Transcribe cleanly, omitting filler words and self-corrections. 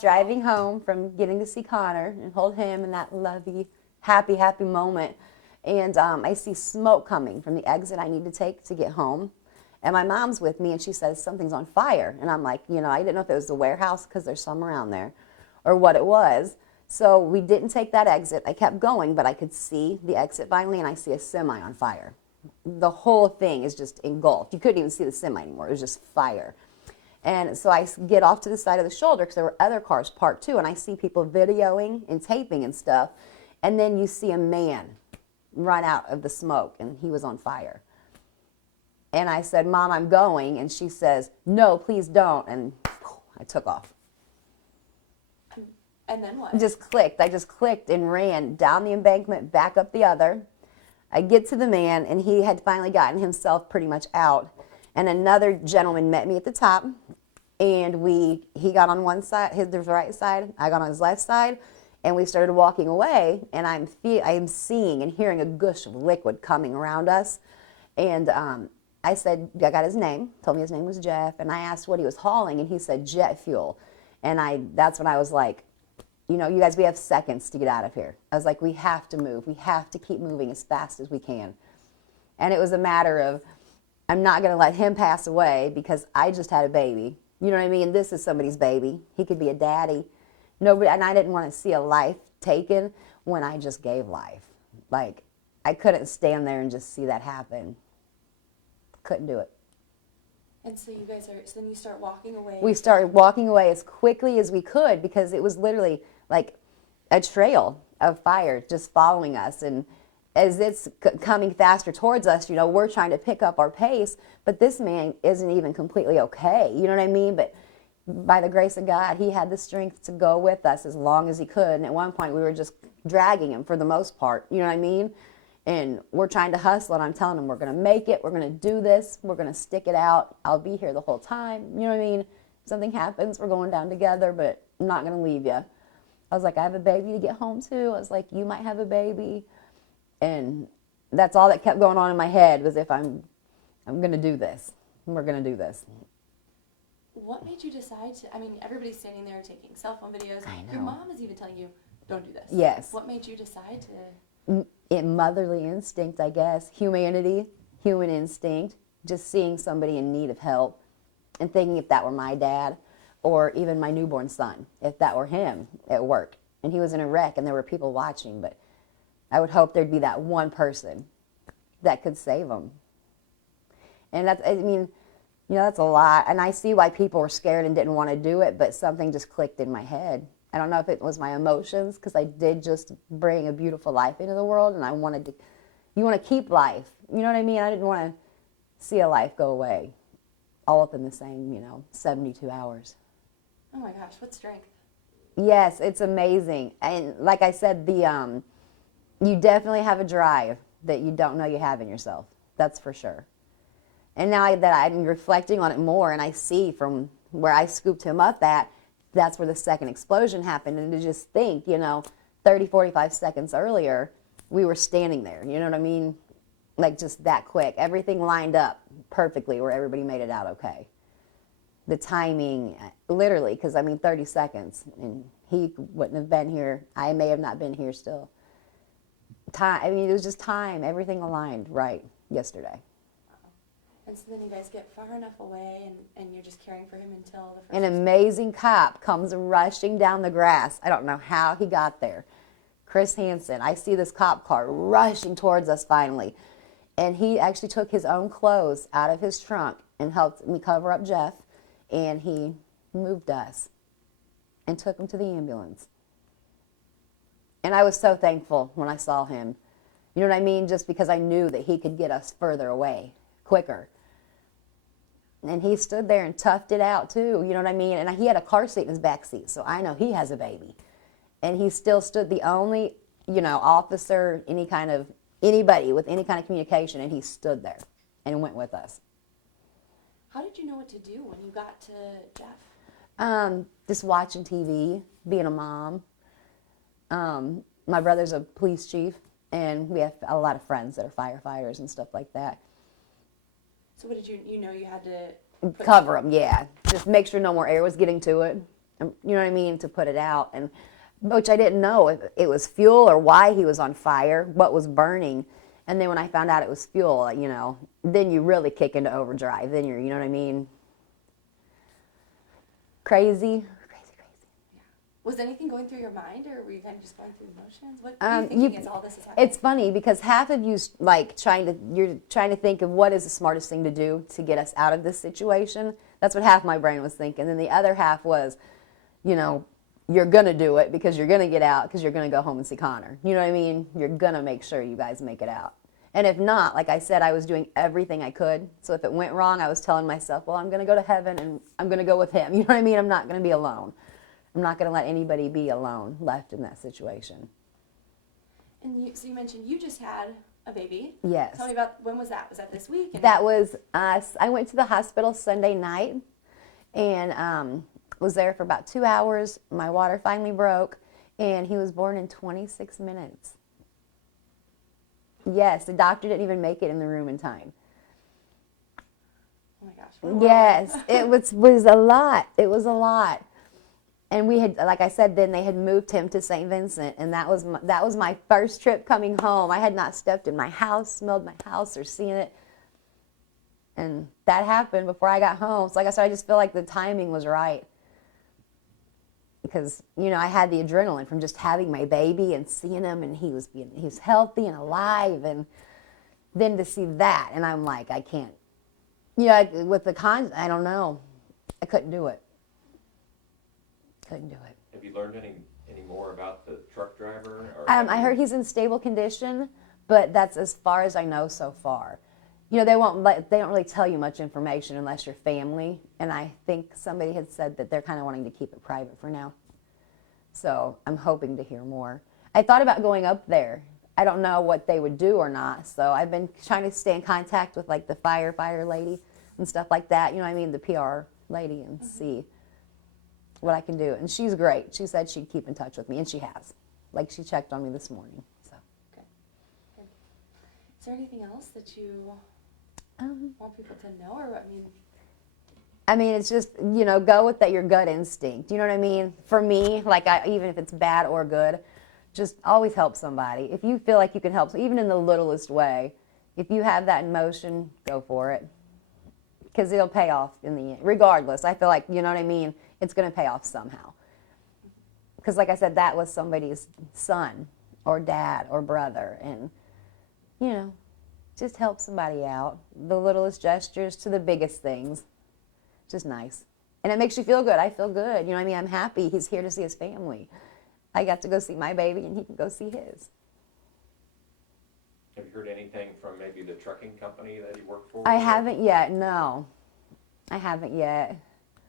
driving home from getting to see Connor and hold him in that lovey, happy, happy moment. And I see smoke coming from the exit I need to take to get home. And my mom's with me, and she says, something's on fire. And I'm like, I didn't know if it was the warehouse because there's some around there or what it was. So we didn't take that exit. I kept going, but I could see the exit finally, and I see a semi on fire. The whole thing is just engulfed. You couldn't even see the semi anymore. It was just fire. And so I get off to the side of the shoulder because there were other cars parked too, and I see people videoing and taping and stuff. And then you see a man run out of the smoke, and he was on fire. And I said, Mom, I'm going. And she says, no, please don't. And I took off. And then what? Just clicked. I just clicked and ran down the embankment, back up the other. I get to the man, and he had finally gotten himself pretty much out. And another gentleman met me at the top, and he got on one side, his right side, I got on his left side, and we started walking away, and I am seeing and hearing a gush of liquid coming around us. And I said, I got his name, told me his name was Jeff, and I asked what he was hauling, and he said jet fuel. And that's when I was like, you guys, we have seconds to get out of here. I was like, we have to move. We have to keep moving as fast as we can. And it was a matter of, I'm not going to let him pass away because I just had a baby. You know what I mean? This is somebody's baby. He could be a daddy. Nobody, and I didn't want to see a life taken when I just gave life. Like, I couldn't stand there and just see that happen. Couldn't do it. And so so then you start walking away. We started walking away as quickly as we could because it was literally like a trail of fire just following us. And as it's coming faster towards us, we're trying to pick up our pace, but this man isn't even completely okay. You know what I mean? But by the grace of God, he had the strength to go with us as long as he could. And at one point, we were just dragging him for the most part. You know what I mean? And we're trying to hustle, and I'm telling him, we're going to make it. We're going to do this. We're going to stick it out. I'll be here the whole time. You know what I mean? If something happens, we're going down together, but I'm not going to leave you. I was like, I have a baby to get home to. I was like, you might have a baby. And that's all that kept going on in my head was if I'm going to do this. We're going to do this. What made you decide everybody's standing there taking cell phone videos. I know. Your mom is even telling you, don't do this. Yes. What made you decide to... Motherly instinct, I guess, humanity, human instinct, just seeing somebody in need of help and thinking if that were my dad or even my newborn son, if that were him at work. And he was in a wreck and there were people watching, but I would hope there'd be that one person that could save him. And that's a lot. And I see why people were scared and didn't want to do it, but something just clicked in my head. I don't know if it was my emotions because I did just bring a beautiful life into the world, and you want to keep life. You know what I mean? I didn't want to see a life go away all within the same, 72 hours. Oh my gosh, what strength. Yes, it's amazing. And like I said, you definitely have a drive that you don't know you have in yourself. That's for sure. And now that I'm reflecting on it more and I see from where I scooped him up at, that's where the second explosion happened. And to just think, 30, 45 seconds earlier, we were standing there. You know what I mean? Like just that quick. Everything lined up perfectly where everybody made it out okay. The timing, literally, because 30 seconds. And he wouldn't have been here. I may have not been here still. Time, it was just time. Everything aligned right yesterday. And so then you guys get far enough away, and you're just caring for him until the first... An amazing cop comes rushing down the grass. I don't know how he got there. Chris Hansen. I see this cop car rushing towards us finally. And he actually took his own clothes out of his trunk and helped me cover up Jeff. And he moved us and took him to the ambulance. And I was so thankful when I saw him. You know what I mean? Just because I knew that he could get us further away quicker. And he stood there and toughed it out too, you know what I mean? And he had a car seat in his back seat, so I know he has a baby. And he still stood, the only, officer, anybody with any kind of communication, and he stood there and went with us. How did you know what to do when you got to Jeff? Just watching TV, being a mom. My brother's a police chief, and we have a lot of friends that are firefighters and stuff like that. So what did you had to... Cover them, yeah. Just make sure no more air was getting to it. you know what I mean, to put it out. And which I didn't know if it was fuel or why he was on fire, what was burning. And then when I found out it was fuel, you know, then you really kick into overdrive. Then you're, you know what I mean? Crazy. Was anything going through your mind, or were you kind of just going through emotions? What are you thinking as all this is happening? It's funny because half of you like you're trying to think of what is the smartest thing to do to get us out of this situation. That's what half my brain was thinking. And the other half was, you know, you're going to do it because you're going to get out because you're going to go home and see Connor. You know what I mean? You're going to make sure you guys make it out. And if not, like I said, I was doing everything I could. So if it went wrong, I was telling myself, well, I'm going to go to heaven and I'm going to go with him. You know what I mean? I'm not going to be alone. I'm not going to let anybody be alone, left in that situation. And so you mentioned you just had a baby. Yes. Tell me about, when was that? Was that this week? That was us. I went to the hospital Sunday night and was there for about 2 hours. My water finally broke, and he was born in 26 minutes. Yes, the doctor didn't even make it in the room in time. Oh my gosh. Yes, it was a lot. It was a lot. And we had, like I said, then they had moved him to St. Vincent, and that was my first trip coming home. I had not stepped in my house, smelled my house, or seen it. And that happened before I got home. So like I said, I just feel like the timing was right. Because, you know, I had the adrenaline from just having my baby and seeing him, and he was healthy and alive. And then to see that, and I'm like, I can't. You know, with I don't know. I couldn't do it. Couldn't do it. Have you learned any more about the truck driver? Or I heard he's in stable condition, but that's as far as I know so far. You know, they don't really tell you much information unless you're family, and I think somebody had said that they're kind of wanting to keep it private for now. So I'm hoping to hear more. I thought about going up there. I don't know what they would do or not, so I've been trying to stay in contact with like the firefighter lady and stuff like that. You know what I mean, the PR lady, and see what I can do. And she's great. She said she'd keep in touch with me, and she has. Like, she checked on me this morning. So. Good. Good. Is there anything else that you want people to know, or I mean, it's just, you know, go with your gut instinct. You know what I mean? For me, like, even if it's bad or good, just always help somebody. If you feel like you can help, even in the littlest way, if you have that emotion, go for it. Because it'll pay off in the end. Regardless, I feel like, you know what I mean? It's going to pay off somehow. Because like I said, that was somebody's son or dad or brother. And, you know, just help somebody out. The littlest gestures to the biggest things. Just nice. And it makes you feel good. I feel good. You know what I mean? I'm happy he's here to see his family. I got to go see my baby, and he can go see his. Have you heard anything from maybe the trucking company that he worked for? I haven't yet, no. I haven't yet.